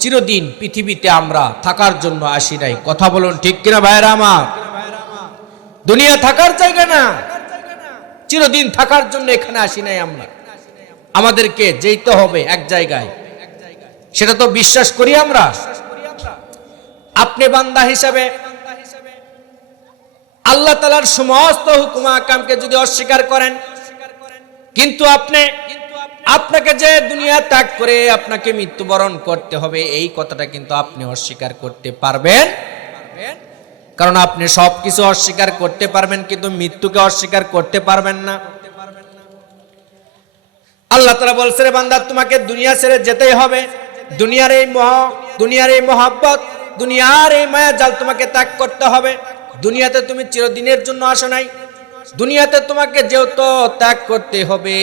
চিরদিন পৃথিবীতে আমরা থাকার জন্য আসি নাই। কথা বলুন ঠিক কিনা ভাইরা আমার? দুনিয়া থাকার জায়গা না, চিরদিন থাকার জন্য এখানে আসি নাই আমরা। আমাদেরকে যেতে হবে এক জায়গায়, সেটা তো বিশ্বাস করি আমরা। আপনি বান্দা হিসাবে আল্লাহ তাআলার সমস্ত হুকুম আহকামকে যদি অস্বীকার করেন, কিন্তু আপনাকে যে দুনিয়া ত্যাগ করে আপনাকে মৃত্যুবরণ করতে হবে, এই কথাটা কিন্তু আপনি অস্বীকার করতে পারবেন? কারণ আপনি সবকিছু অস্বীকার করতে পারবেন, কিন্তু মৃত্যুকে অস্বীকার করতে পারবেন না। আল্লাহ তাআলা বলছে, রে বান্দা, তোমাকে দুনিয়া ছেড়ে যেতেই হবে। দুনিয়ার এই মহব্বত, দুনিয়ার এই মায়া জাল তোমাকে ত্যাগ করতে হবে। দুনিয়াতে তুমি চিরদিনের জন্য আসো নাই। দুনিয়াতে তোমাকে যেহেতু ত্যাগ করতে হবে,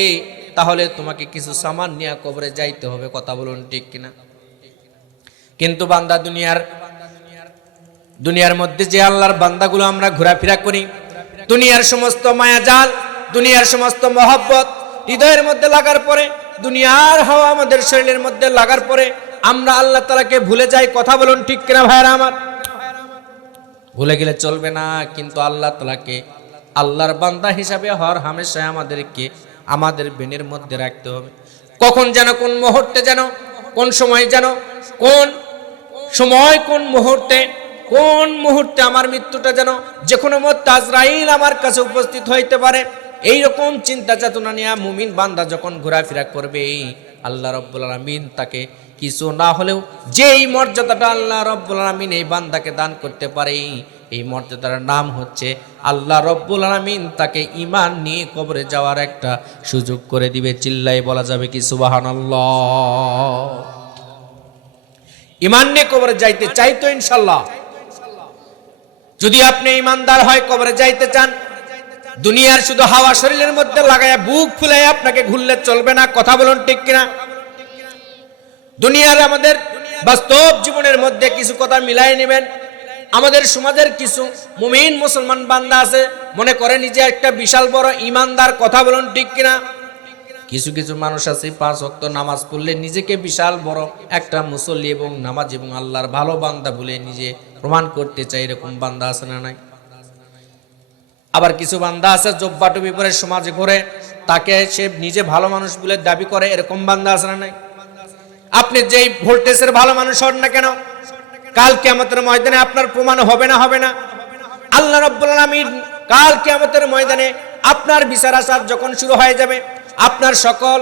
তাহলে তোমাকে কিছু সামান নিয়ে কবরে যাইতে হবে। কথা বলুন ঠিক কিনা? কিন্তু বান্দা দুনিয়ার মধ্যে যে আল্লাহর বান্দাগুলো আমরা ঘোরাফেরা করি, দুনিয়ার সমস্ত মায়াজাল, দুনিয়ার সমস্ত মহব্বত হৃদয়ের মধ্যে লাগার পরে, দুনিয়ার হাওয়া আমাদের শরীরের মধ্যে লাগার পরে আমরা আল্লাহ তাআলাকে ভুলে যাই। কথা বলুন ঠিক কিনা ভাইরা আমার? ভুলে গেলে চলবে না, কিন্তু আল্লাহ তাআলাকে আল্লাহর বান্দা হিসাবে হর হামেশা আমাদেরকে আমাদের ব্রেনের মধ্যে রাখতে হবে। কখন যেন, কোন মুহূর্তে যেন, কোন সময় যেন, কোন সময়, কোন মুহূর্তে আমার মৃত্যুটা যেন যে কোনো মুহূর্তে আজরাইল আমার কাছে উপস্থিত হইতে পারে। এইরকম চিন্তা চেতনা নিয়ে মুমিন বান্দা যখন ঘোরাফেরা করবে, আল্লাহ রাব্বুল আলামিন তাকে কিছু না হলেও যেই মর্যাদাটা আল্লাহ রাব্বুল আলামিন এই বান্দাকে দান করতে পারে, এই মর্যাদার নাম হচ্ছে আল্লাহ রাব্বুল আলামিন তাকে ঈমান নিয়ে কবরে যাওয়ার একটা সুযোগ করে দিবে। চিল্লাই বলা যাবে কি সুবহানাল্লাহ? ঈমান নিয়ে কবরে যাইতে চাই তো ইনশাআল্লাহ? যদি আপনি ঈমানদার হয়, কবরে যাইতে চান, দুনিয়ার শুধু হাওয়া শরীরের মধ্যে লাগায়া বুক ফুলাইয়া আপনাকে ঘুরলে চলবে না। কথা বলুন ঠিক কিনা? দুনিয়ার আমাদের বাস্তব জীবনের মধ্যে কিছু কথা মিলাই নেবেন। আমাদের সমাজের কিছু মুমিন মুসলমান বান্দা আছে, মনে করে নিজে একটা বিশাল বড় ঈমানদার। কথা বলুন ঠিক কিনা? কিছু কিছু মানুষ আছে 5 ওয়াক্ত নামাজ পড়লে নিজেকে বিশাল বড় একটা মুসল্লি এবং নামাজ এবং আল্লাহর ভালো বান্দা বলে নিজে প্রমাণ করতে চায়। এরকম বান্দা আছে না নাই? আবার কিছু বান্দা আছে জব্বা টুপি পরে সমাজে ঘুরে, তাকে সে নিজে ভালো মানুষ বলে দাবি করে। এরকম বান্দা আছে না নাই? আপনি যেই ভোল্টেজের ভালো মানুষ হন না কেন, কাল কিয়ামতের ময়দানে আপনার প্রমাণ হবে না? আল্লাহ রাব্বুল আলামিন কাল কিয়ামতের ময়দানে আপনার বিচার আচার যখন শুরু হয়ে যাবে, আপনার সকল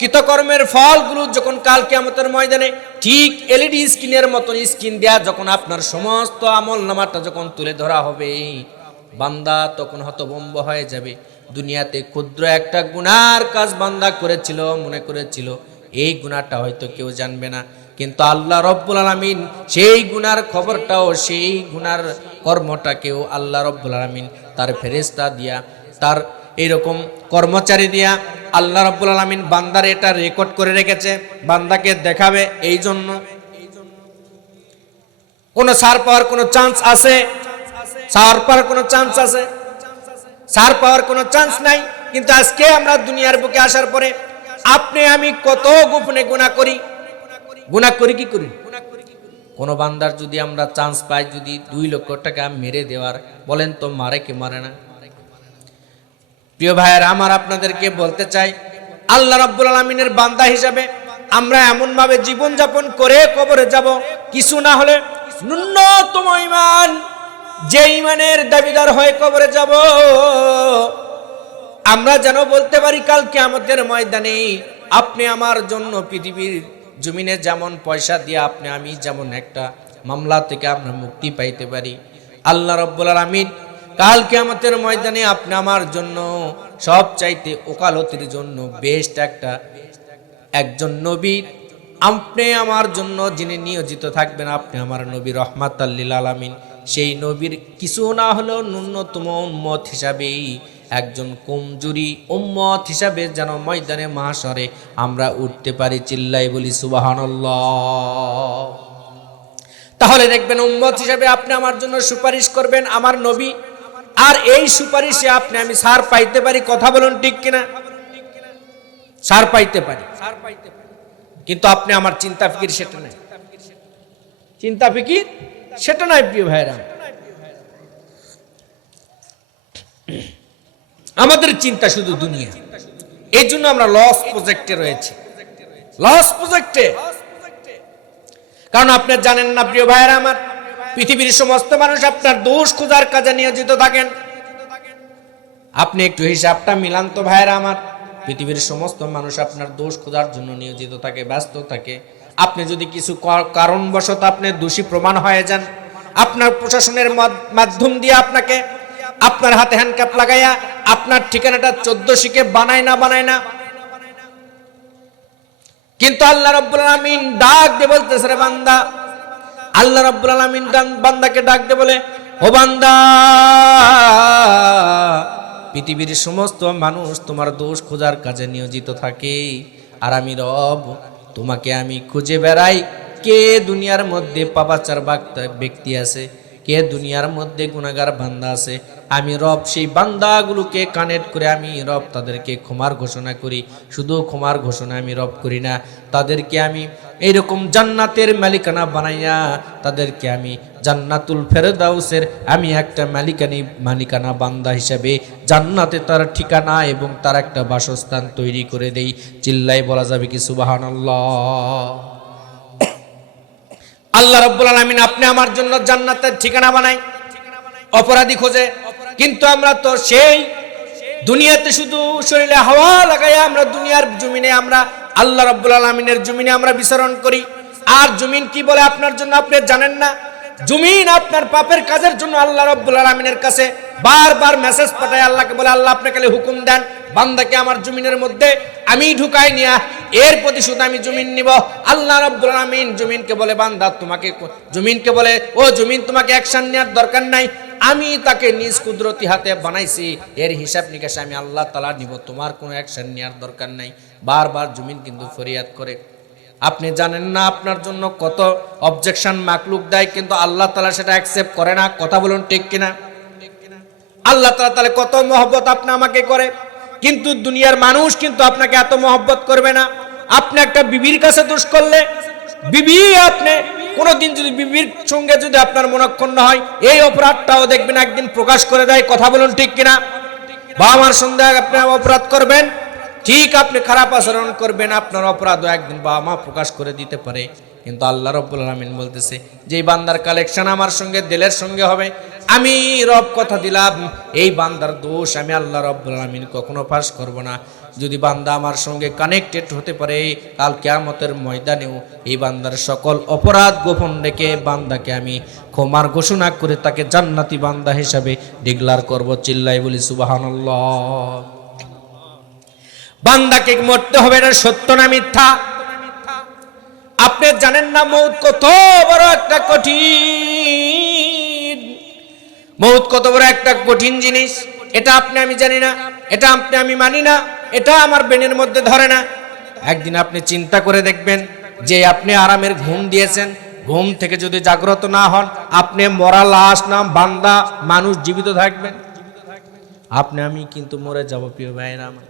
কৃতকর্মের ফলগুলো যখন কাল কিয়ামতের ময়দানে ঠিক এলইডি স্ক্রিনের মতন স্ক্রিন দেয়া যখন আপনার সমস্ত আমলনামাটা যখন তুলে ধরা হবে, বান্দা তখন হতভম্ব হয়ে যাবে। দুনিয়াতে ক্ষুদ্র একটা গুনার কাজ বান্দা করেছিল, মনে করেছিল এই গুনাহটা হয়তো কেউ জানবে না, কিন্তু আল্লাহ রাব্বুল আলামিন সেই গুনার খবরটাও, সেই গুনার কর্মটাকেও আল্লাহ রাব্বুল আলামিন তার ফেরেশতা দিয়া, তার এইরকম কর্মচারী দিয়া আল্লাহ রাব্বুল আলামিন বান্দার এটা রেকর্ড করে রেখেছে, বান্দাকে দেখাবে। এই জন্য কোন ছাড় পাওয়ার কোন চান্স আছে? ছাড় পাওয়ার কোন চান্স আছে? ছাড় পাওয়ার কোন চান্স নাই। কিন্তু আজকে আমরা দুনিয়ার বুকে আসার পরে আপনি আমি কত গোপনে গুনাহ করি কি করি? কোন বান্দার যদি আমরা চান্স পাই, যদি 2 লক্ষ টাকা মেরে দেওয়ার, বলেন তো মারে কি মারে না? প্রিয় ভাইয়েরা আমার, আপনাদেরকে বলতে চাই, আল্লাহ রাব্বুল আলামিনের বান্দা হিসাবে আমরা এমন ভাবে জীবন যাপন করে কবরে যাব, কিছু না হলে ন্যূনতম ঈমান, যে ঈমানের দাবিদার হয়ে কবরে যাব, আমরা যেন বলতে পারি কাল কিয়ামতের ময়দানে আপনি আমার জন্য পৃথিবীর জমিনে যেমন পয়সা দিয়ে আপনি আমি যেমন একটা মামলা থেকে আমরা মুক্তি পাইতে পারি, আল্লাহ রাব্বুল আলামিন কাল কিয়ামতের ময়দানে আপনি আমার জন্য সব চাইতে ওকালতির জন্য বেস্ট একজন নবী, আপনি আমার জন্য যিনি নিয়োজিত থাকবেন, আপনি আমার নবী রহমাতাল লিল আলামিন, সেই নবীর কিছু না হলেও ন্যূনতম উম্মত হিসাবে, একজন কমজোরি উম্মত হিসাবে যেন ময়দানে মাহশরে আমরা উঠতে পারি। চিল্লাই বলি সুবহানাল্লাহ। তাহলে দেখবেন উম্মত হিসাবে আপনি আমার জন্য সুপারিশ করবেন আমার নবী, আর এই সুপারিশে আপনি আমি ছাড় পাইতে পারি। কথা বলুন ঠিক কিনা? ছাড় পাইতে পারি। কিন্তু আপনি আমার চিন্তা ফিকির সেটা নেই। চিন্তা ফিকির সেটা নয় প্রিয় ভাইরা। আমাদের চিন্তা শুধু দুনিয়া। এই জন্য আমরা লস প্রজেক্টে রয়েছি, লস প্রজেক্টে। কারণ আপনি জানেন না প্রিয় ভাইরা আমার, পৃথিবীর সমস্ত মানুষ আপনার দোষ খোঁজার কাজে নিয়োজিত থাকেন। আপনি একটু হিসাবটা মিলান তো ভাইরা আমার, পৃথিবীর সমস্ত মানুষ আপনার দোষ খোঁজার জন্য নিয়োজিত থাকে, ব্যস্ত থাকে। আপনি যদি কিছু কারণবশত আপনি দোষী প্রমাণ হয়ে যান, আপনার প্রশাসনের মাধ্যম দিয়ে আপনাকে আপনার হাতে হ্যান্ডকাপ লাগাইয়া আপনার ঠিকানাটা 14 শিখে বানায় না। কিন্তু আল্লাহ রাব্বুল আলামিন ডাক দিয়ে বলতেছে, রে বান্দা, আল্লাহ রাব্বুল আলামিন বান্দাকে ডাক দিয়ে বলে, ও বান্দা, পৃথিবীর সমস্ত মানুষ তোমার দোষ খোঁজার কাজে নিয়োজিত থাকে, আর আমি রব তোমাকে আমি খুঁজে বেড়াই। কে দুনিয়ার মধ্যে পাপাচার ব্যক্তি আছে, কে দুনিয়ার মধ্যে গুনাহগার বান্দা আছে, আমি রব সেই বান্দাগুলোকে কানেক্ট করে আমি রব তাদেরকে ক্ষমার ঘোষণা করি। শুধু ক্ষমার ঘোষণা আমি রব করি না, তাদেরকে আমি এইরকম জান্নাতের মালিকানা বানাইয়া তাদেরকে আমি জান্নাতুল ফেরদাউসের আমি একটা মালিকানা বান্দা হিসাবে জান্নাতে তার ঠিকানা এবং তার একটা বাসস্থান তৈরি করে দেই। চিল্লাই বলা যাবে কি সুবহানাল্লাহ? আল্লাহ রাব্বুল আলামিন আপনি আমার জন্য জান্নাতের ঠিকানা বানাই, অপরাধী খোঁজে। কিন্তু আমরা তো সেই দুনিয়াতে শুধু শরীরে হাওয়া লাগাইয়া আমরা দুনিয়ার জমিনে, আমরা আল্লাহ রাব্বুল আলামিনের জমিনে আমরা বিচরণ করি। আর জমিন কি বলে আপনার জন্য আপনি জানেন না? জমিন আপনার পাপের কাজের জন্য আল্লাহ রাব্বুল আলামিনের কাছে বারবার মেসেজ পাঠায়, আল্লাহকে বলে, আল্লাহ আপনি খালি হুকুম দেন, বান্দাকে আমার জমিনের মধ্যে আমি ঢুকাই নিয়া এর প্রতিশোধ আমি জমিন নিব। আল্লাহ রাব্বুল আলামিন জমিনকে বলে, বান্দা তোমাকে, জমিনকে বলে, ও জমিন তোমাকে অ্যাকশন নেওয়ার দরকার নাই, আমি তাকে নিজ কুদরতি হাতে বানাইছি, এর হিসাব নিকাশ আমি আল্লাহ তাআলা নিব, তোমার কোনো অ্যাকশন নেওয়ার দরকার নাই। বারবার জমিন কিন্তু ফরিয়াদ করে। আপনি জানেন না আপনার জন্য কত অবজেকশন মাকলুক দেয়, কিন্তু আল্লাহ তাআলা সেটা অ্যাকসেপ্ট করে না। কথা বলুন ঠিক কিনা? আল্লাহ তাআলা তাহলে কত মহব্বত আপনি আমাকে করে, কিন্তু দুনিয়ার মানুষ কিন্তু আপনাকে এত মহব্বত করবে না। আপনি একটা বিবির কাছে দোষ করলে, বিবি আপনি কোনোদিন যদি বিবির সঙ্গে যদি আপনার মনক্ষুণ্ণ হয়, এই অপরাধটাও দেখবেন একদিন প্রকাশ করে দেয়। কথা বলুন ঠিক কিনা? বাবা মার সঙ্গে আপনি অপরাধ করবেন, ঠিক আপনি খারাপ আচরণ করবেন, আপনার অপরাধও একদিন বাবা মা প্রকাশ করে দিতে পারে। কিন্তু আল্লাহ রাব্বুল আলামিন বলতেছে, যে বান্দার কালেকশন আমার সঙ্গে দিলের সঙ্গে হবে, আমি রব কথা দিলাম, এই বান্দার দোষ আমি আল্লাহ রাব্বুল আলামিন কখনো ফাঁস করব না। যদি বান্দা আমার সঙ্গে কানেক্টেড হতে পারে, কাল কিয়ামতের ময়দানেও এই বান্দার সকল অপরাধ গোপন রেখে বান্দাকে আমি ক্ষমার ঘোষণা করে তাকে জান্নাতি বান্দা হিসাবে ডিক্লার করব। চিল্লাই বলি সুবহানাল্লাহ। বান্দাকে মরতে হবে না, সত্য না মিথ্যা? আপনি জানেন না মৌত কত বড় একটা কঠিন, মৌত কত বড় একটা কঠিন জিনিস? এটা আপনি আমি জানি না, এটা আপনি আমি মানি না, এটা আমার ব্রেনের মধ্যে ধরে না। একদিন আপনি চিন্তা করে দেখবেন যে আপনি আরামের ঘুম দিয়েছেন, ঘুম থেকে যদি জাগ্রত না হন, আপনি মরা লাশ না বান্দা মানুষ জীবিত থাকবেন, আপনি আমি কিন্তু মরে যাব প্রিয় ভাইরা আমার।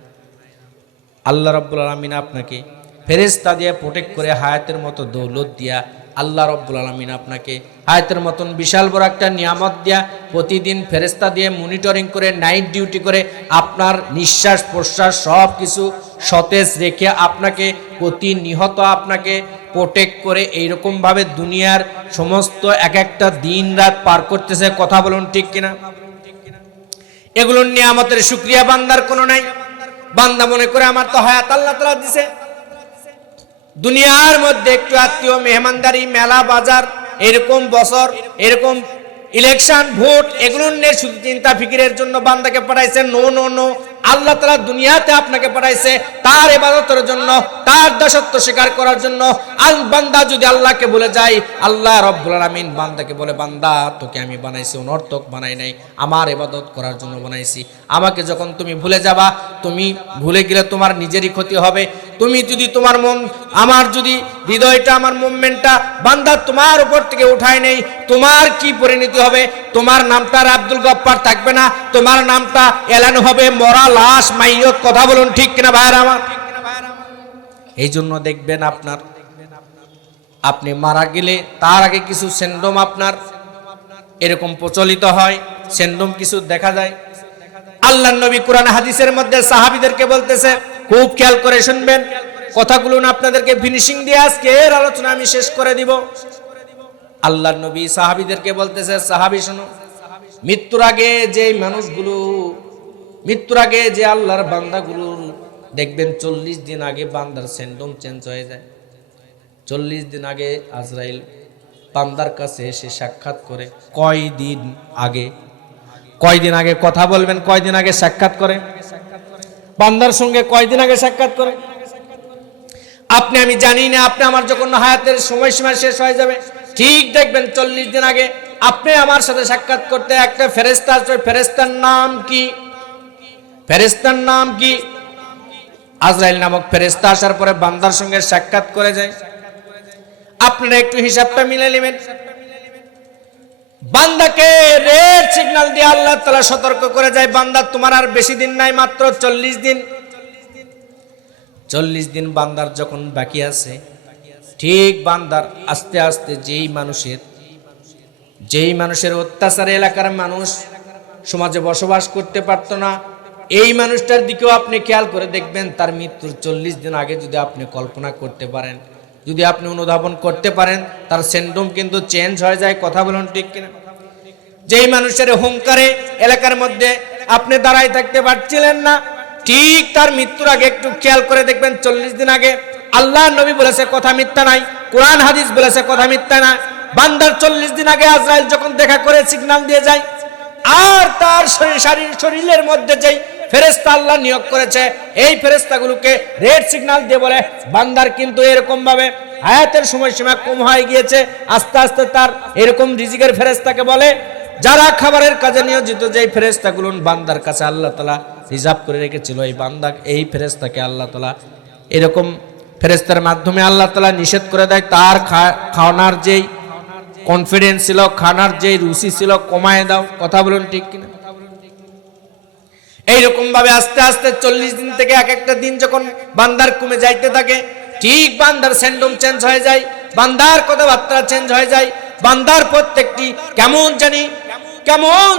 আল্লাহ রাব্বুল আলামিন আপনাকে ফেরেশতা দিয়ে প্রোটেক্ট করে হায়াতের মতো দৌলত দিয়া, আল্লাহ রাব্বুল আলামিন আপনাকে হায়াতের মতন বিশাল বড় একটা নিয়ামত দিয়া, প্রতিদিন ফেরেশতা দিয়ে মনিটরিং করে, নাইট ডিউটি করে আপনার নিঃশ্বাস প্রশ্বাস সব কিছু সতেজ রেখে আপনাকে প্রতিনিয়ত আপনাকে প্রোটেক্ট করে এইরকম ভাবে দুনিয়ার সমস্ত এক একটা দিন রাত পার করতেছে। কথা বলুন ঠিক কিনা? এগুলোর নিয়ামতের শুকরিয়া বান্দার কোনো নাই। বান্দা মনে করে আমার তো হায়াত আল্লাহ তাআলা দিছে, দুনিয়ার মধ্যে একটু আত্মীয় মেহমানদারি, মেলা বাজার, এরকম বছর, এরকম ইলেকশন ভোট, এগুলো নিয়ে শুধু চিন্তা ফিকিরের জন্য বান্দাকে পাঠাইছে। নো নো নো, আল্লাহ তাআলা দুনিয়াতে আপনাকে পাঠাইছে তার ইবাদতের জন্য, তার দাসত্ব স্বীকার করার জন্য। আল বান্দা যদি আল্লাহকে ভুলে যায়, আল্লাহ রাব্বুল আলামিন বান্দাকে বলে, বান্দা তোকে আমি বানাইছি অনর্থক বানাই নাই, আমার ইবাদত করার জন্য বানাইছি। আমাকে যখন তুমি ভুলে যাবা, তুমি ভুলে গেলে তোমার নিজেরই ক্ষতি হবে। তুমি যদি তোমার মন, আমার যদি হৃদয়টা, আমার মুভমেন্টটা বান্দা তোমার উপর থেকে উঠায় নেই, তোমার কি পরিণতি হবে? তোমার নামটা আব্দুল গফফার থাকবে না, তোমার নামটা এলান হবে মরা লাশ, মাইয়ত। কথা বলুন ঠিক কিনা ভাইরা আমার? এই জন্য দেখবেন আপনার আপনি মারা গেলে তার আগে কিছু সিন্ড্রোম আপনার এরকম প্রচলিত হয়, সিন্ড্রোম কিছু দেখা যায়। আল্লাহর নবী কোরআন হাদিসের মধ্যে সাহাবীদেরকে বলতেছে, খুব খেয়াল করে শুনবেন কথাগুলো, না আপনাদেরকে ফিনিশিং দিয়ে আজকের আলোচনা আমি শেষ করে দিব। আল্লাহর নবী সাহাবীদেরকে বলতেছে, সাহাবী শোনো, মৃত্যুর আগে যে আল্লাহর বান্দাগুলো দেখবেন 40 দিন আগে বান্দার সিন্ড্রোম চেঞ্জ হয়ে যায়। 40 দিন আগে আজরাইল বান্দার কাছে এসে সাক্ষাৎ করে। কয়দিন আগে কথা বলবেন, কয়দিন আগে সাক্ষাৎ করে বান্দার সঙ্গে, কয়দিন আগে সাক্ষাৎ করে আপনি আমি জানি না। আপনি আমার যখন হায়াতের সময়সীমা শেষ হয়ে যাবে, ঠিক দেখবেন 40 দিন আগে আপনি আমার সাথে সাক্ষাৎ করতে একটা ফেরেশতা আসবে। ফেরেশতার নাম কি? আজরাইল নামক ফেরেশতা আসার পরে বান্দার সঙ্গে সাক্ষাৎ করে যায়। আপনারা একটু হিসাবটা মিলে নেবেন। বান্দাকে রেড সিগন্যাল দিয়ে আল্লাহ তাআলা সতর্ক করে যায়, বান্দা তোমার আর বেশি দিন নাই, মাত্র 40 দিন। 40 দিন বান্দার যখন বাকি আছে, ঠিক বান্দার আস্তে আস্তে যেই মানুষের অত্যাচারে এলাকার মানুষ সমাজে বসবাস করতে পারত না, এই মানুষটার দিকেও আপনি খেয়াল করে দেখবেন, তার মৃত্যুর 40 দিন আগে যদি আপনি কল্পনা করতে পারেন, যদি আপনি অনুধাবন করতে পারেন, তার সিন্ড্রোম কিন্তু চেঞ্জ হয়ে যায়। কথা বলুন ঠিক কিনা? যেই মানুষের হুঙ্কারে এলাকার মধ্যে আপনি দাঁড়াই থাকতে পারছিলেন না, ঠিক তার মৃত্যুর আগে একটু খেয়াল করে দেখবেন 40 দিন আগে আল্লাহ নবী বলেছে কথা মিথ্যা নাই, কোরআন হাদিস বলেছে কথা মিথ্যা না। বান্দার 40 দিন আগে আজরাইল যখন দেখা করে সিগন্যাল দিয়ে যায়, আর তার শরীরের মধ্যে যেই ফেরেশতা আল্লাহ নিয়োগ করেছে, এই ফেরেশতাগুলোকে রেড সিগন্যাল দিয়ে বলে বান্দার কিন্তু এরকম ভাবে হায়াতের সময়সীমা কম হয়ে গিয়েছে। আস্তে আস্তে তার এরকম রিজিকের ফেরেশতাকে বলে, যারা খাবারের কাজে নিয়োজিত যেই ফেরেশতাগুলো বান্দার কাছে আল্লাহ তাআলা রিজার্ভ করে রেখেছিল, এই ফেরেশতাকে আল্লাহ তাআলা এরকম ফেরেশতার মাধ্যমে আল্লাহ তাআলা নিষেধ করে দেয়। তার খাওয়ানোর যেই কনফিডেন্স ছিল, খানার যেই রুচি ছিল, কমায় দাও। কথা বলুন ঠিক কিনা? এইরকম ভাবে আস্তে আস্তে 40 দিন থেকে এক একটা দিন যখন বান্দার কমে যাইতে থাকে, ঠিক বান্দার সিন্ড্রোম চেঞ্জ হয়ে যায়, বান্দার কথাবার্তা চেঞ্জ হয়ে যায়, বান্দার প্রত্যেকটি কেমন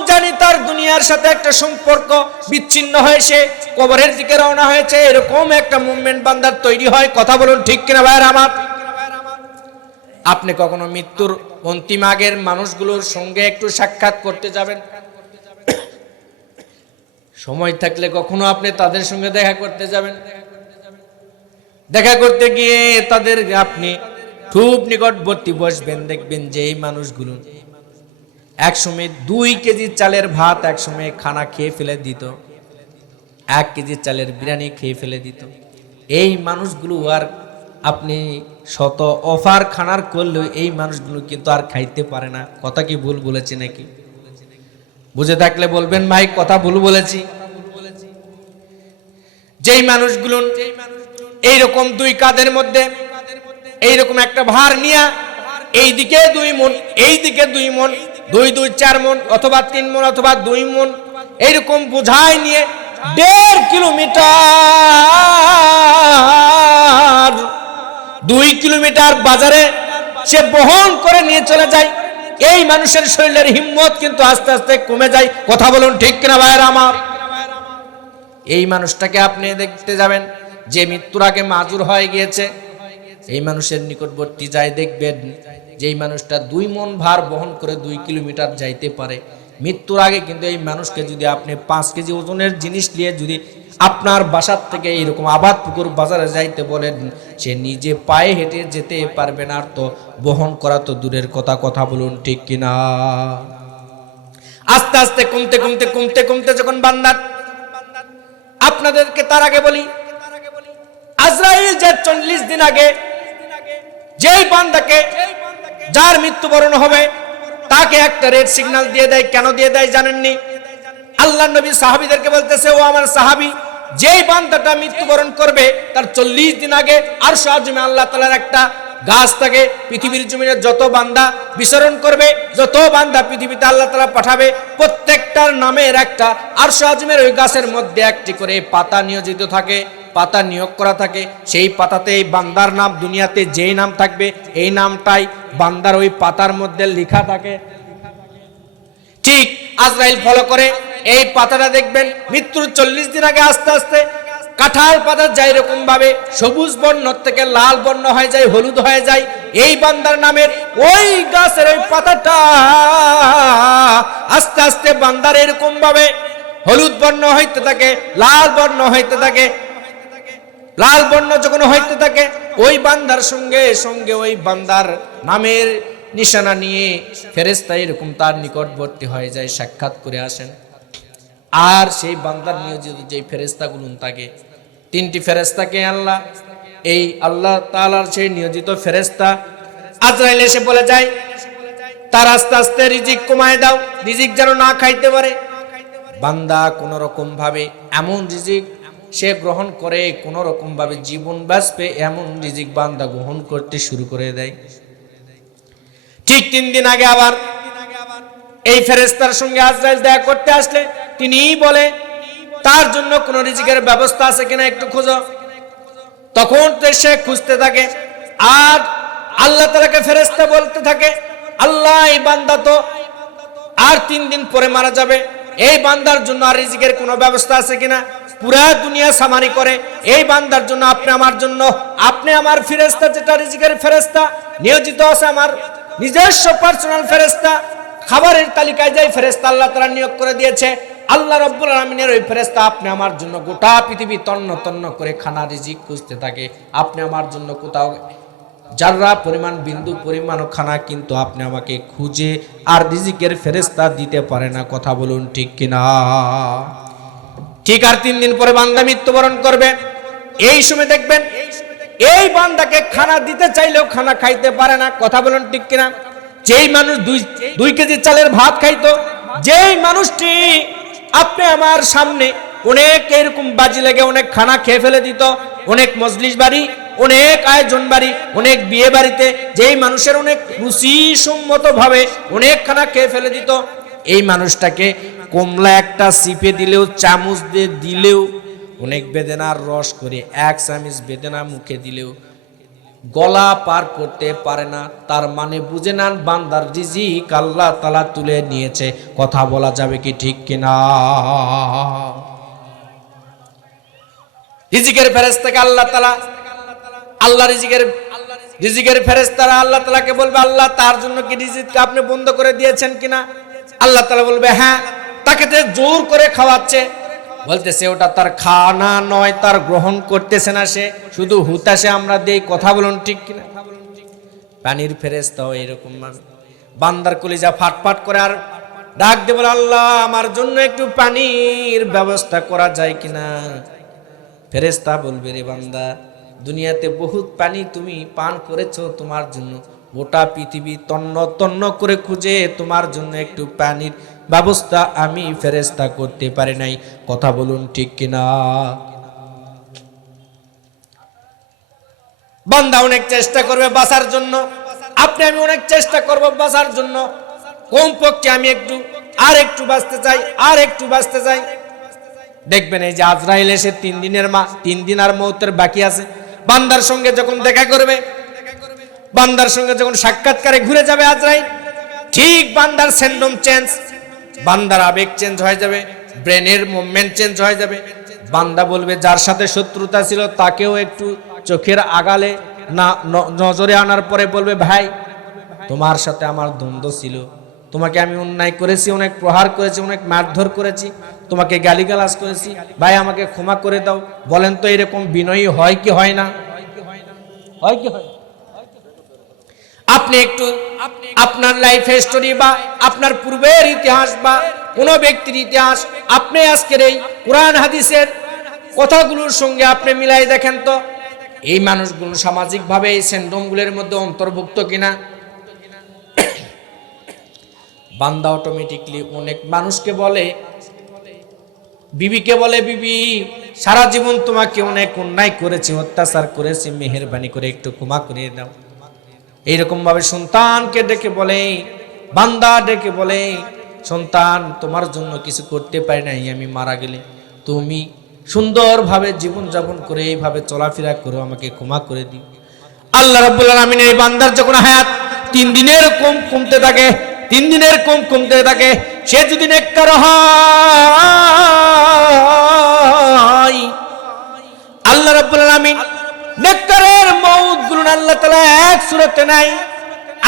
জানি তার দুনিয়ার সাথে একটা সম্পর্ক বিচ্ছিন্ন হয়ে সে কবরের দিকে রওনা হয়েছে, এরকম একটা মুভমেন্ট বান্দার তৈরি হয়। কথা বলুন ঠিক কিনা ভাইরা আমার? আপনি কখনো মৃত্যুর অন্তিম আগের মানুষগুলোর সঙ্গে একটু সাক্ষাৎ করতে যাবেন, সময় থাকলে কখনো আপনি তাদের সঙ্গে দেখা করতে যাবেন। দেখা করতে গিয়ে তাদের আপনি খুব নিকটবর্তী বসবেন, দেখবেন যে এই মানুষগুলো একসময় 2 কেজি চালের ভাত একসময় খানা খেয়ে ফেলে দিত, 1 কেজি চালের বিরিয়ানি খেয়ে ফেলে দিত। এই মানুষগুলো আর আপনি শত অফার খানার করলেও এই মানুষগুলো কিন্তু আর খাইতে পারে না। কথা কি ভুল বলেছি নাকি? বুঝে থাকলে বলবেন ভাই কথা ভুল বলেছি। যেই মানুষগুলো এইরকম 2 কাঁধের মধ্যে এইরকম একটা ভার নিয়ে এইদিকে 2 মন, এইদিকে 2 মন, 2 2 4 মন অথবা 3 মন অথবা 2 মন এইরকম বোঝাই নিয়ে 1.5 কিলোমিটার 2 কিলোমিটার বাজারে সে বহন করে নিয়ে চলে যায়, এই মানুষের শরীরের হিম্মত কিন্তু আস্তে আস্তে কমে যায়। কথা বলুন ঠিক কিনা ভাইরা আমার? এই মানুষটাকে আপনি দেখতে যাবেন যে মৃত্যুর আগে মাজুর হয়ে গিয়েছে, এই মানুষের নিকটবর্তী যাই দেখবেন যে এই মানুষটা 2 মন ভার বহন করে 2 কিলোমিটার যাইতে পারে। মৃত্যুর আগে কিন্তু এই মানুষকে যদি আপনি 5 কেজি ওজনের জিনিস নিয়ে যদি আপনার বাসার থেকে এইরকম আবাদপুকুর বাজারে যাইতে বলেন, সে নিজে পায়ে হেঁটে যেতে পারবে না, আর তো বহন করা তো দূরের কথা। কথা বলুন ঠিক কিনা? আস্তে আস্তে কমতে যখন বান্দার, আপনাদেরকে তার আগে বলি, আজরাইল যে 40 দিন আগে যেই বান্দাকে যার মৃত্যুবরণ হবে তাকে একটা রেড সিগন্যাল দিয়ে দেয়। কেন দিয়ে দেয় জানেননি? আল্লাহ নবী সাহাবীদেরকে বলতেছে, ও আমার সাহাবী, যেই বান্দাটা মৃত্যুবরণ করবে তার 40 দিন আগে আরশ আযমে আল্লাহ তাআলার একটা গাছ থাকে, পৃথিবীর জমিনে যত বান্দা বিচরণ করবে, যত বান্দা পৃথিবীতে আল্লাহ তাআলা পাঠাবে, প্রত্যেকটার নামের একটা আরশ আযমের ওই গাছের মধ্যে একটি করে পাতা নিয়োজিত থাকে। পাতা নিয়োগ করা থাকে, সেই পাতাতে এই বান্দার নাম, দুনিয়াতে যেই নাম থাকবে এই নামটাই বান্দার ওই পাতার মধ্যে লেখা থাকে। ঠিক আজরাইল ফলো করে এই পাতাটা দেখবেন মৃত্যুর 40 দিন আগে আস্তে আস্তে কাঁঠাল পাতা যাই রকম ভাবে সবুজ বর্ণ থেকে লাল বর্ণ হয়ে যায়, হলুদ হয়ে যায়, এই বান্দার নামের ওই গাছের ওই পাতাটা আস্তে আস্তে বান্দার এরকম ভাবে হলুদ বর্ণ হইতে থাকে, লাল বর্ণ হইতে থাকে। লাল বর্ণ যখন হইতে থাকে ওই বান্দার সঙ্গে সঙ্গে ওই বান্দার নামের নিশানা নিয়ে ফেরেশতা এরকম তার নিকটবর্তী হয়ে যায়, সাক্ষাৎ করে আসেন। আর সেই বান্দার নিয়োজিত যে ফেরেশতাগুলো থাকে, 3টি ফেরেশতাকে আল্লাহ তাআলার সেই নিয়োজিত ফেরেশতা আজরাইল এসে বলে যায় তার আস্তে আস্তে রিজিক কমায় দাও, রিজিক যেন না খাইতে পারে। বান্দা কোন রকম ভাবে এমন রিজিক সে গ্রহণ করে, কোন রকম ভাবে জীবন বাঁচবে এমন রিজিক বান্দা গ্রহণ করতে শুরু করে দেয়। ঠিক 3 দিন আগে আবার এই ফেরেশতার সঙ্গে আজরাইল দেখা করতে আসলে তিনি বলে তার জন্য কোন রিজিকের ব্যবস্থা আছে কিনা একটু খোঁজো। তখন সে খুঁজতে থাকে আর আল্লাহ তাআলাকে ফেরেশতা বলতে থাকে, আল্লাহ এই বান্দা তো আর 3 দিন পরে মারা যাবে, এই বান্দার জন্য আর রিজিকের কোনো ব্যবস্থা আছে কিনা। পুরা দুনিয়া সামারি করে এই বান্দার জন্য আপনি আমার ফেরেশতা যেটা রিজিকের ফেরেশতা নিয়োজিত আছে, আমার নিজস্ব পার্সোনাল ফেরেশতা, খাবারের তালিকায় যাই ফেরেশতা আল্লাহ তাআলা নিয়োগ করে দিয়েছে, আল্লাহ রাব্বুল আলামিনের ওই ফেরেশতা আপনি আমার জন্য গোটা পৃথিবী তন্ন তন্ন করে খানা রিজিক খুঁজতে থাকে। আপনি আমার জন্য কোথাও যাররা পরিমাণ বিন্দু পরিমাণ খানা কিন্তু আপনি আমাকে খুঁজে আর রিজিকের ফেরেশতা দিতে পারে না। কথা বলুন ঠিক কিনা? ঠিক আর 3 দিন পরে বান্দা মৃত্যুবরণ করবে। এই সময় দেখবেন এই বান্দাকে খানা দিতে চাইলেও খানা খাইতে পারে না। কথা বলুন ঠিক কিনা? যেই মানুষ 2 কেজি চালের ভাত খাইতো, যেই মানুষটি আপনি আমার সামনে অনেক এরকম বাজি লেগে অনেক খানা খেয়ে ফেলে দিত, অনেক মজলিস বাড়ি, অনেক আয়োজন বাড়ি, অনেক বিয়ে বাড়িতে যেই মানুষের অনেক রুচিসম্মত ভাবে অনেক খানা খেয়ে ফেলে দিত, এই মানুষটাকে কমলা একটা চিপে দিলেও, চামচ দিয়ে দিলেও, অনেক বেদনার রস করে 1 চামচ বেদনা মুখে দিলেও গলা পার করতে পারে না। তার মানে বুঝে নেন বান্দার রিজিক আল্লাহ তাআলা তুলে নিয়েছে। কথা বলা যাবে কি ঠিক কিনা? রিজিকের ফেরেশতাকে আল্লাহ রিজিকের ফেরেশতারা আল্লাহ তাআলাকে বলবে, আল্লাহ তার জন্য কি রিজিক আপনি বন্ধ করে দিয়েছেন কিনা? আল্লাহ তাআলা বলবে হ্যাঁ, তাকে তো জোর করে খাওয়াচ্ছে। বলতেছে ওটা তার খানা নয়, তার গ্রহণ করতেছে না, সে শুধু হুতাশে আমরা দেই। কথা বলুন ঠিক কিনা? পানির ফেরেশতাও এরকম বান্দার কলিজা ফাটফাট করে আর ডাক দিয়ে বলে, আল্লাহ আমার জন্য একটু পানির ব্যবস্থা করা যায় কিনা? ফেরেশতা বলবে, রে বান্দা, দুনিয়াতে বহুত পানি তুমি পান করেছো, তোমার জন্য গোটা পৃথিবী তন্ন তন্ন করে খুঁজে তোমার জন্য একটু পানির ব্যবস্থা আমি ফেরেশতা করতে পারি নাই। কথা বলুন ঠিক কিনা? বান্দা অনেক চেষ্টা করবে বাঁচার জন্য, আমি অনেক চেষ্টা করব বাঁচার জন্য, কমপক্ষে আমি আর একটু বাঁচতে চাই। দেখবেন এই যে আজরাইল এসে 3 দিন আর মওতের বাকি আছে, বান্দার সঙ্গে যখন দেখা করবে, বান্দার সঙ্গে যখন সাক্ষাৎকারে ঘুরে যাবে আজরাইল, ঠিক বান্দার সিনড্রোম চেঞ্জ, বান্দার আবেগ চেঞ্জ হয়ে যাবে, ব্রেনের মুভমেন্ট চেঞ্জ হয়ে যাবে। বান্দা বলবে যার সাথে শত্রুতা ছিল তাকেও একটু চোখের আগালে না নজরে আনার পরে বলবে, ভাই তোমার সাথে আমার দ্বন্দ্ব ছিল, তোমাকে আমি অন্যায় করেছি, অনেক প্রহার করেছি, অনেক মারধর করেছি, তোমাকে গালিগালাজ করেছি, ভাই আমাকে ক্ষমা করে দাও। বলেন তো এরকম বিনয়ী হয় কি হয় না? হয় কি হয়? আপনি একটু আপনার লাইফ হিস্টোরি বা আপনার পূর্বের ইতিহাস বা কোন ব্যক্তির ইতিহাস আপনি আজকের এই কোরআন হাদিসের কথাগুলোর সঙ্গে আপনি মিলাই দেখেন তো এই মানুষগুলো সামাজিকভাবে এই সিনড্রোমগুলোর মধ্যে অন্তর্ভুক্ত কিনা। বান্দা অটোমেটিকলি অনেক মানুষকে বলে, বিবিকে বলে, বিবি সারা জীবন তোমাকে অনেক অন্যায় করেছি, অত্যাচার করেছি, মেহেরবানি করে একটু ক্ষমা করে দাও। এইরকম ভাবে সন্তানকে ডেকে বলে, বান্দা ডেকে বলে, সন্তান তোমার জন্য কিছু করতে পারি নাই, আমি মারা গেলে তুমি সুন্দরভাবে জীবনযাপন করে এইভাবে চলাফেরা করে আমাকে ক্ষমা করে দিন। আল্লাহ রাব্বুল আলামিন এই বান্দার যখন হায়াত 3 দিনের কমতে থাকে, 3 দিনের কমতে থাকে, সে যদি নেককার হয় আল্লাহ রাব্বুল আলামিন নেককারের মউতগুলো আল্লাহ তাআলা এক সূরাতে নাই।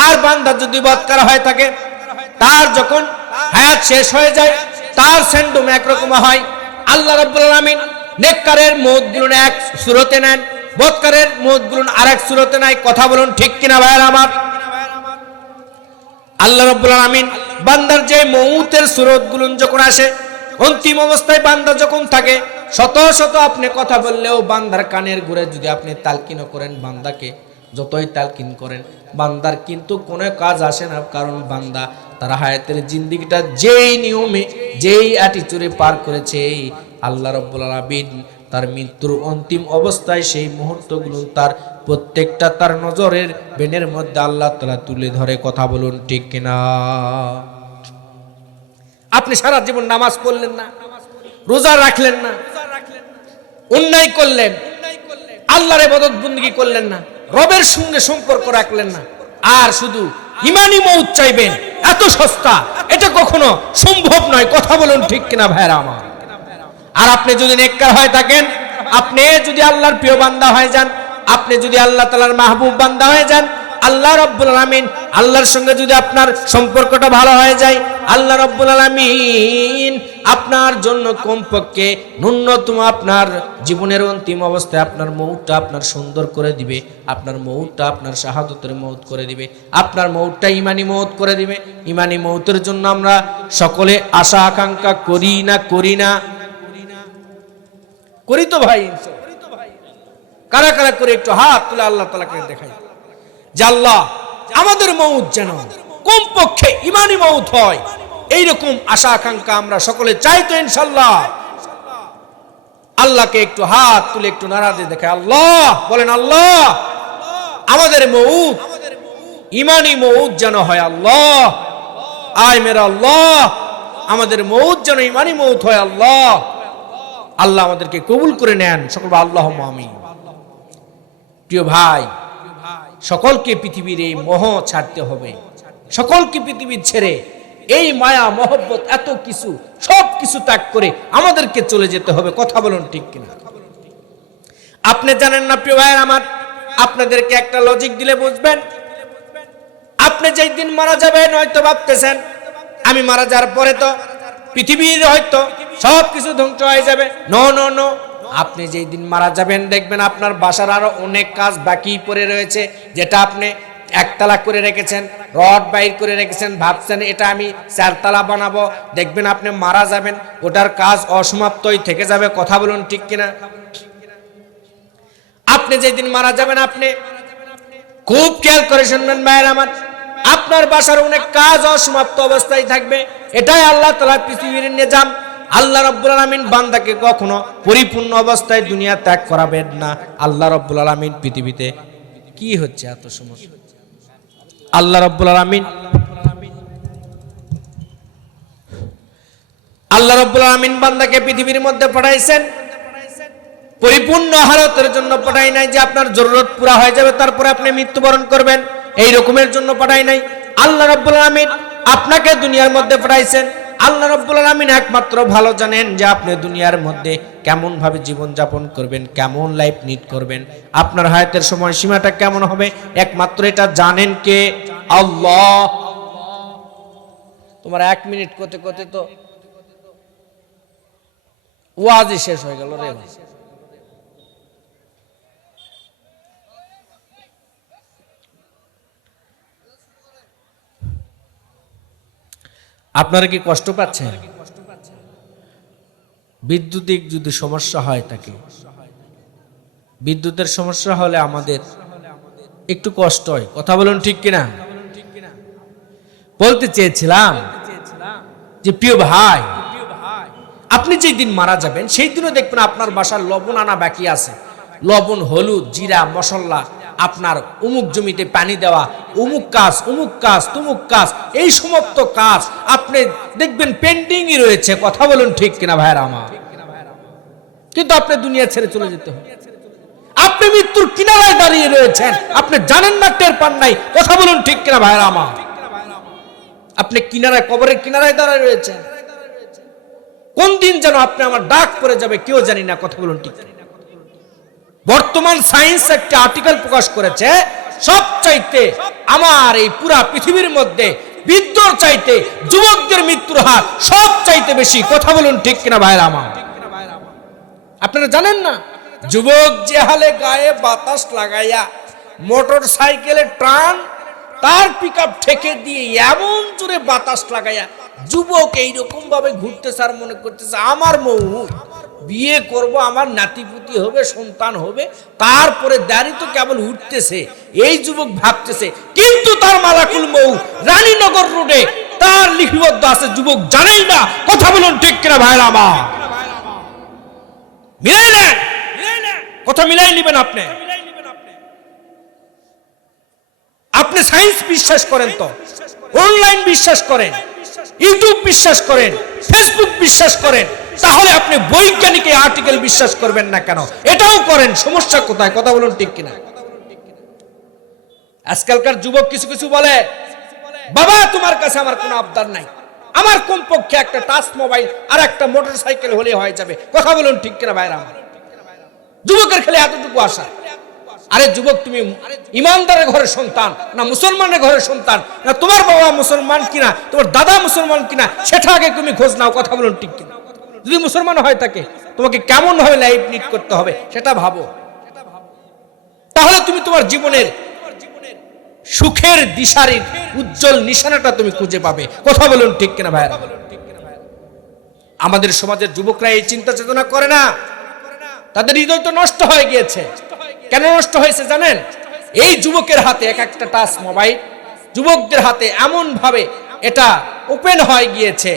আর বান্দা যদি বদকার হয়ে থাকে, তার যখন হায়াত শেষ হয়ে যায়, তার সেন্ডুম একরকম হয়। আল্লাহ রাব্বুল আলামিন নেককারের মউতগুলো এক সূরাতে নেন, বদকারের মউতগুলো আরেক সূরাতে নাই। কথা বলুন ঠিক কিনা ভাইরা আমার? আল্লাহ রাব্বুল আলামিন বান্দার যে মউতের সূরতগুলো যখন আসে, অন্তিম অবস্থায় বান্দা যখন থাকে, শত শত আপনি কথা বললেও বান্দার কানের ঘুরে যদি আপনি তালকিন করেন, বান্দাকে যতই তালকিন করেন, বান্দার কিন্তু কোনো কাজ আসে না। কারণ বান্দা তার হায়াতের জিন্দেগিটা যেই নিয়মে যেই অ্যাটিটিউডে পার করেছে, আল্লাহ রাব্বুল আলামিন তার মৃত্যুর অন্তিম অবস্থায় সেই মুহূর্তগুলো তার প্রত্যেকটা তার নজরের বেনের মধ্যে আল্লাহ তাআলা তুলে ধরে। কথা বলুন ঠিক কিনা? আপনি সারা জীবন নামাজ পড়লেন না, রোজা রাখলেন না, অন্যায় করলেন, আল্লাহর ইবাদত বندگی করলেন না, রবের সঙ্গে সম্পর্ক রাখলেন না, আর শুধু ইমানি মউত চাইবেন, এত সস্তা, এটা কখনো সম্ভব নয়। কথা বলুন ঠিক কিনা ভাইরা আমার? আর আপনি যদি নেককার হয়ে থাকেন, আপনি যদি আল্লাহর প্রিয় বান্দা হয়ে যান, আপনি যদি আল্লাহ তাআলার মাহবুব বান্দা হয়ে যান, আল্লাহ রাব্বুল আলামিন আল্লাহর সঙ্গে যদি আপনার সম্পর্কটা ভালো হয়ে যায়, আল্লাহ রাব্বুল আলামিন আপনার জন্য কমপক্ষে ন্যূনতম আপনার জীবনের অন্তিম অবস্থায় আপনার মউতটা আপনার সুন্দর করে দিবে, আপনার মউতটা আপনার শাহাদতের মউত করে দিবে, আপনার মউতটা ইমানি মউত করে দিবে। ইমানি মউতের জন্য আমরা সকলে আশা আকাঙ্ক্ষা করি না? করি তো ভাই? কারা কারা করে একটু হাত তুলে আল্লাহ তাআলাকে দেখাই যে আল্লাহ আমাদের মউত যেন কমপক্ষে ইমানি মউত হয়, এইরকম আশা আকাঙ্ক্ষা আমরা সকলে চাই তো ইনশাআল্লাহ। আল্লাহকে একটু হাত তুলে একটু নারা দিয়ে দেখাই, আল্লাহ বলেন, আল্লাহ আমাদের মউত ইমানি মউত যেন হয়। আল্লাহ আয় মেরা আল্লাহ, আমাদের মউত যেন ইমানি মউত হয়। আল্লাহ আল্লাহ আমাদেরকে কবুল করে নেন। সকল আল্লাহুম্মা আমিন। প্রিয় ভাই, সকলকে পৃথিবীর এই মোহ ছাড়তে হবে, সকলকে পৃথিবীর ছেড়ে এই মায়া মহব্বত এত কিছু সব কিছু ত্যাগ করে আমাদেরকে চলে যেতে হবে। কথা বলুন ঠিক কিনা? আপনি জানেন না প্রিয় ভাইয়ের আমার, আপনাদেরকে একটা লজিক দিলে বুঝবেন। আপনি যেই দিন মারা যাবেন, হয়তো ভাবতেছেন আমি মারা যাওয়ার পরে তো পৃথিবীর হয়তো সব কিছু ধ্বংস হয়ে যাবে। নো নো নো, আপনি যেই দিন মারা যাবেন দেখবেন আপনার বাসার আরো অনেক কাজ বাকি পড়ে রয়েছে, যেটা আপনি একতলা করে রেখেছেন, রড বাইর করে রেখেছেন, ভাবছেন এটা আমি 4 তলা বানাবো, দেখবেন আপনি মারা যাবেন ওটার কাজ অসমাপ্তই থেকে যাবে। কথা বলুন ঠিক কিনা? আপনি যেদিন মারা যাবেন, আপনি খুব খেয়াল করে শুনবেন ভাইয়ের আমার, আপনার বাসার অনেক কাজ অসমাপ্ত অবস্থায় থাকবে। এটাই আল্লাহ তাআলা পৃথিবীর নিজাম। আল্লাহ রাব্বুল আলামিন বান্দাকে কখনো পরিপূর্ণ অবস্থায় দুনিয়া ত্যাগ করাবেন না। আল্লাহ রাব্বুল আলামিন পৃথিবীতে কি হচ্ছে এত সমস্যা? আল্লাহ রাব্বুল আলামিন বান্দাকে পৃথিবীর মধ্যে পাঠাইছেন পরিপূর্ণ হালতের জন্য। পাঠাই নাই যে আপনার জরুরত পুরা হয়ে যাবে তারপরে আপনি মৃত্যুবরণ করবেন, এই রকমের জন্য পাঠাই নাই। আল্লাহ রাব্বুল আলামিন আপনাকে দুনিয়ার মধ্যে পাঠাইছেন। আল্লাহ রাব্বুল আলামিন একমাত্র ভালো জানেন যে আপনি দুনিয়ার মধ্যে কেমন ভাবে জীবন যাপন করবেন, কেমন লাইফ নিড করবেন, আপনার হায়াতের সময় সীমাটা কেমন হবে, একমাত্র এটা জানেন কে? আল্লাহ। তোমার 1 মিনিট করতে করতে তো ওয়াজই শেষ হয়ে গেল রে ভাই। আপনারা কি কষ্ট পাচ্ছেন? বিদ্যুতিক যদি সমস্যা হয় থাকে, বিদ্যুতের সমস্যা হলে আমাদের একটু কষ্ট হয়। কথা বলুন ঠিক কিনা? বলতে চেয়েছিলাম যে প্রিয় ভাই, আপনি যেই দিন মারা যাবেন সেই দিনও দেখবেন আপনার বাসার লবণ আনা বাকি আছে। লবণ, হলুদ, জিরা, মশলা, আপনার অমুক জমিতে পানি দেওয়া, অমুক কাজ, তুমুক কাজ, এই সমস্ত কাজ আপনি দেখবেন পেন্ডিংই রয়েছে। কথা বলুন ঠিক কিনা ভাইরা আমার? কিন্তু আপনি দুনিয়া ছেড়ে চলে যেতে হবে। আপনি মৃত্যুর কিনারায় দাঁড়িয়ে রয়েছেন, আপনি জানেন না, টের পান নাই। কথা বলুন ঠিক কিনা ভাইরা আমার? আপনি কিনারায়, কবরের কিনারায় দাঁড়ায় রয়েছেন। কোন দিন যেন আপনি আমার ডাক পড়ে যাবে কেউ জানি না। কথা বলুন ঠিক। বর্তমান সায়েন্স একটা আর্টিকেল প্রকাশ করেছে, সবচাইতে আমার এই পুরা পৃথিবীর মধ্যে বৃদ্ধর চাইতে যুবকদের মৃত্যুর হার সবচাইতে বেশি। কথা বলুন ঠিক কিনা ভাইরা আমার? আপনারা জানেন না, যুবক যে হালে গায়ে বাতাস লাগাইয়া মোটর সাইকেলে টান, তার পিকআপ ঠেকে দিয়ে এমন জোরে বাতাস লাগাইয়া যুবক এইরকম ভাবে ঘুরতেছে আর মনে করতেছে আমার মৌ বিয়ে করব, আমার নাতিপুতি হবে, সন্তান হবে, তারপরে দাড়ি তো কেবল উঠতেছে, এই যুবক ভাবতেছে। কিন্তু তার মালাকুল মৌ রানীনগর রোডে তার লিপিবদ্ধ আছে, যুবক জানেই না। কথা বলুন ঠিক কিনা ভাইরা আমার? মিলাই নেন, কথা মিলাই নেবেন। আপনি সায়েন্স বিশ্বাস করেন তো, অনলাইন বিশ্বাস করেন, ইউটিউব বিশ্বাস করেন, ফেসবুক বিশ্বাস করেন, তাহলে আপনি বৈজ্ঞানিক আর্টিকেল বিশ্বাস করবেন না কেন? এটাও করেন, সমস্যা কোথায়? কথা বলুন ঠিক কিনা? আজকালকার যুবক কিছু কিছু বলে, বাবা তোমার কাছে আমার কোনো আবদার নাই, আমার কমপক্ষে একটা টাচ মোবাইল আর একটা মোটর সাইকেল হলে হয়ে যাবে। কথা বলুন ঠিক কিনা ভাইরা আমার? যুবকের খেলে এতটুকু আশা। আরে যুবক, তুমি ইমানদারের ঘরের সন্তান না মুসলমানের ঘরের সন্তান, না তোমার বাবা মুসলমান কিনা, তোমার দাদা মুসলমান কিনা, সেটা আগে তুমি খোঁজ নাও। কথা বলুন ঠিক কিনা? যদি মুসলমান হয় থাকে, তোমাকে কেমন ভাবে লাইফ লিড করতে হবে সেটা ভাবো, তাহলে তুমি তোমার জীবনের সুখের দিশারির উজ্জ্বল নিশানাটা তুমি খুঁজে পাবে। কথা বলুন ঠিক কিনা ভাইরা? আমাদের সমাজের যুবকরা এই চিন্তা চেতনা করে না, তাদের হৃদয় তো নষ্ট হয়ে গিয়েছে। কেন নষ্ট হয়েছে জানেন? এই যুবকের হাতে এক একটা টাচ মোবাইল, যুবকদের হাতে এমন ভাবে এটা ওপেন হয়ে গিয়েছে।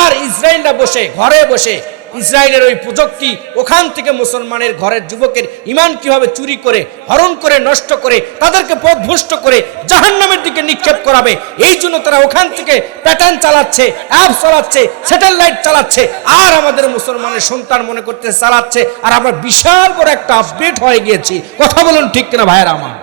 আর ইসরায়েলরা বসে ঘরে বসে ইসরায়েলের ওই প্রযুক্তি, ওখান থেকে মুসলমানের ঘরের যুবকের ইমান কিভাবে চুরি করে, হরণ করে, নষ্ট করে, তাদেরকে পথভ্রষ্ট করে জাহান্নামের দিকে নিক্ষেপ করাবে, এই জন্য তারা ওখান থেকে প্যাটার্ন চালাচ্ছে, অ্যাপ চালাচ্ছে, স্যাটেলাইট চালাচ্ছে, আর আমাদের মুসলমানের সন্তান মনে করতে চালাচ্ছে। আর আমরা বিশাল বড় একটা আপডেট হয়ে গিয়েছি। কথা বলুন ঠিক কিনা ভাইয়েরা আমার?